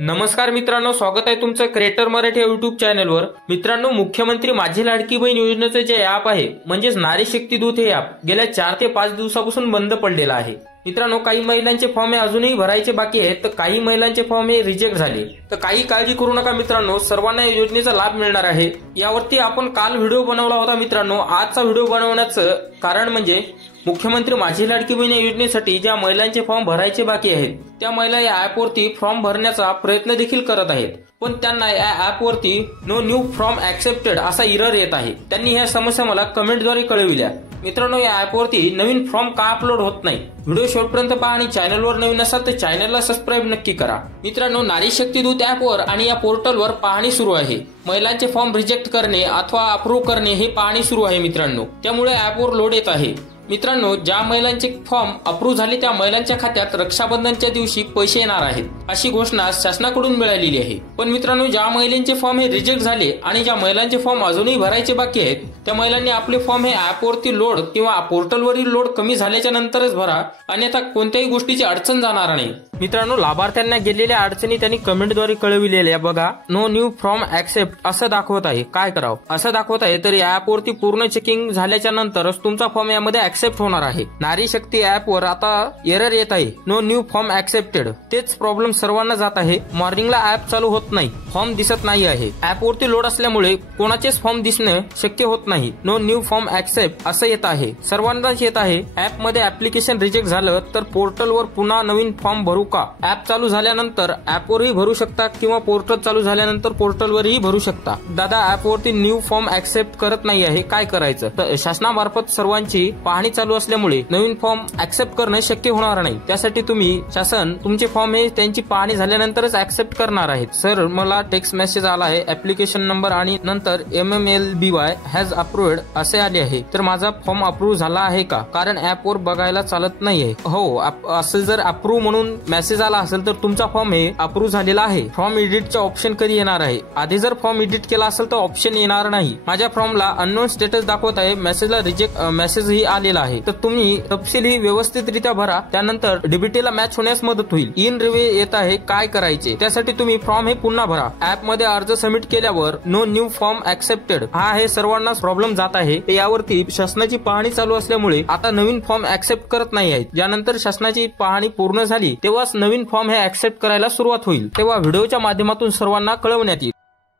नमस्कार मित्रांनो, स्वागत आहे तुमचं क्रिएटर मराठी युट्यूब चॅनलवर। मित्रांनो, मुख्यमंत्री माझी लाडकी बहीण योजनेचे जे ॲप आहे म्हणजेच नारी शक्ती दूत हे ॲप गेल्या 4 ते 5 दिवसापासून बंद पडलेलं आहे। मित्रांनो, काही महिलांचे फॉर्म अजूनही भरायचे बाकी आहेत, तर काही महिलांचे फॉर्म हे रिजेक्ट झाले। तर काही काळजी करू नका मित्रांनो, सर्वांना या योजनेचा लाभ मिळणार आहे। यावरती आपण काल व्हिडिओ बनवला होता मित्रांनो। आजचा व्हिडिओ बनवण्याचं कारण म्हणजे मुख्यमंत्री माझी लाडकी बहीण योजनेसाठी ज्या महिलांचे फॉर्म भरायचे बाकी आहेत त्या महिला या ॲपवरती फॉर्म भरण्याचा प्रयत्न देखील करत आहेत, पण त्यांना या ॲपवरती नो न्यू फॉर्म ऍक्सेप्टेड असा एरर येत आहे। त्यांनी ह्या समस्या मला कमेंटद्वारे कळविल्या। मित्रांनो, या ॲपवरती नवीन फॉर्म का अपलोड होत नाही? व्हिडिओ शेवटपर्यंत पहा आणि चॅनलवर नवीन असाल तर चॅनलला सबस्क्राईब नक्की करा। मित्रांनो, नारी शक्ती दूत ॲपवर आणि या पोर्टलवर पाहणी सुरू आहे। महिलांचे फॉर्म रिजेक्ट करणे अथवा अप्रूव्ह करणे हे पाहणी सुरू आहे मित्रांनो, त्यामुळे ॲपवर लोड येत आहे। मित्रांनो, ज्या महिलांचे फॉर्म अप्रूव्ह झाले त्या महिलांच्या खात्यात रक्षाबंधनच्या दिवशी पैसे येणार आहेत अशी घोषणा शासनाकडून मिळालेली आहे। पण मित्रांनो, ज्या महिलांचे फॉर्म हे रिजेक्ट झाले आणि ज्या महिलांचे फॉर्म अजूनही भरायचे बाकी आहेत त्या महिलांनी आपले फॉर्म हे ॲपवरती लोड किंवा पोर्टलवरील लोड कमी झाल्याच्या नंतरच भरा, अन्यथा कोणत्याही गोष्टीची अडचण जाणार नाही। मित्रांनो, लाभार्थ्यांना गेलेल्या अडचणी त्यांनी कमेंटद्वारे कळविलेल्या बघा। नो न्यू फॉर्म ऍक्सेप्ट असं दाखवत आहे। काय करावं असं दाखवत आहे, तर या ॲपवरती पूर्ण चेकिंग झाल्याच्या नंतरच तुमचा फॉर्म यामध्ये ऍक्सेप्ट होणार आहे। नारी शक्ती ॲपवर आता एरर येत आहे, नो न्यू फॉर्म ऍक्सेप्टेड। तेच प्रॉब्लेम सर्वांना जात आहे। मॉर्निंगला ॲप चालू होत नाही, फॉर्म दिसत नाही आहे। ॲपवरती लोड असल्यामुळे कोणाचेच फॉर्म दिसणे शक्य होत नाही। नो न्यू फॉर्म ऍक्सेप्ट असं येत आहे, सर्वांनाच येत आहे। ॲपमध्ये ऍप्लिकेशन रिजेक्ट झालं तर पोर्टलवर पुन्हा नवीन फॉर्म भरू का? ॲप चालू झाल्यानंतर ॲपवरही भरू शकता किंवा पोर्टल चालू झाल्यानंतर पोर्टलवरही भरू शकता। दादा, ॲपवरती न्यू फॉर्म ऍक्सेप्ट करत नाही आहे, काय करायचं? तर शासनामार्फत सर्वांची पाहणी चालू असल्यामुळे नवीन फॉर्म ऍक्सेप्ट करणे शक्य होणार नाही। त्यासाठी शासन तुमचे फॉर्म हे त्यांची पाहणी झाल्यानंतरच ऍक्सेप्ट करणार आहेत। सर, मला टेक्स्ट मेसेज आला आहे, ऍप्लिकेशन नंबर आणि नंतर MMLBY हॅज अप्रूव्ड असे आले आहे, तर माझा फॉर्म अप्रूव्ह झाला आहे का? कारण ॲपवर बघायला चालत नाहीये। हो, असं जर अप्रूव्ह म्हणून मेसेज आला असेल तर तुमचा फॉर्म हे अप्रूव्ह झालेला आहे। फॉर्म एडिटचा ऑप्शन कधी येणार आहे? आधी जर फॉर्म एडिट केला असेल तर ऑप्शन येणार नाही। माझ्या फॉर्मला अननोन स्टेटस दाखवत आहे, मेसेजला रिजेक्ट मेसेजही आलेला आहे। तर तुम्ही तपशील ही व्यवस्थितरित्या भरा, त्यानंतर डीबीटीला मॅच होण्यास मदत होईल। इन रिव्ह्यू येत आहे, काय करायचे? त्यासाठी तुम्ही फॉर्म हे पुन्हा भरा। ऍप मध्ये अर्ज सबमिट केल्यावर नो न्यू फॉर्म ऍक्सेप्टेड हा हे सर्वांनाच प्रॉब्लेम जात आहे। यावरती शासनाची पाहणी चालू असल्यामुळे आता नवीन फॉर्म ऍक्सेप्ट करत नाही आहेत। ज्यानंतर शासनाची पाहणी पूर्ण झाली तेव्हाच नवीन फॉर्म हे ऍक्सेप्ट करायला सुरुवात होईल, तेव्हा व्हिडिओच्या माध्यमातून सर्वांना कळवण्यात येईल।